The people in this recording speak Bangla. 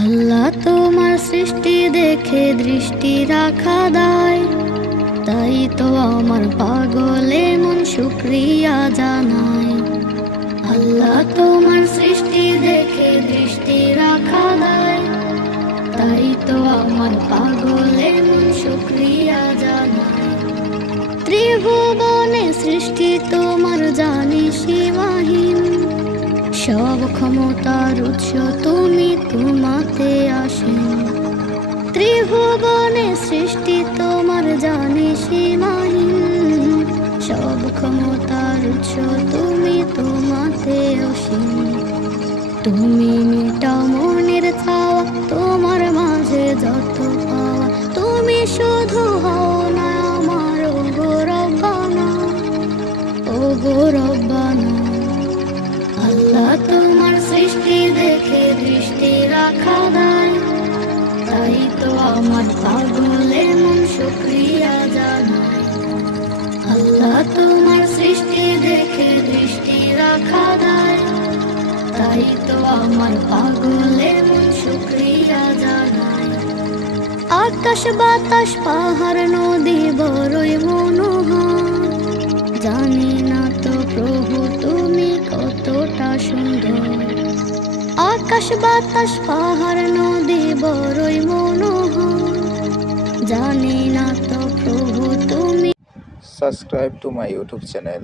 আল্লাহ তোমার সৃষ্টি দেখে দৃষ্টি রাখা দায়, তাই তো আমার পাগলে মন শুকরিয়া জানায়। আল্লাহ তোমার সৃষ্টি দেখে দৃষ্টি রাখা দায়, তাই তো আমার পাগলে মন শুকরিয়া জানায়। ত্রিভুবনে সৃষ্টি তোমার জানি সীমাহীন, সব ক্ষমতার উৎস তুমি, তোমাতে আসীন। ত্রিভুবনে সৃষ্টি তোমার জানি সীমাহীন, সব ক্ষমতার উৎস তুমি, তোমাতে অসীম। তুমি মিটাও মনের চাওয়া, তোমার মাঝে যত পাওয়া, তুমি শুধু হও না আমার ওগো রব্বানা, ওগো রব্বানা। আল্লাহ তোমার সৃষ্টি দেখে দৃষ্টি রাখা দায়, তাই তো আমার পাগলে মন শুকরিয়া জানায়। আল্লাহ তোমার সৃষ্টি দেখে দৃষ্টি রাখা দায়, তাই তো আমার পাগলে মন শুকরিয়া জানায়। আকাশ বাতাস পাহাড় নদী বড়ই মনোহর, জানি না তো প্রভু তুমি কতটা সুন্দর। আকাশ বাতাস পাহাড় নদী বড়ই মনোহর, জানি না তো প্রভু তুমি। Subscribe to my YouTube channel.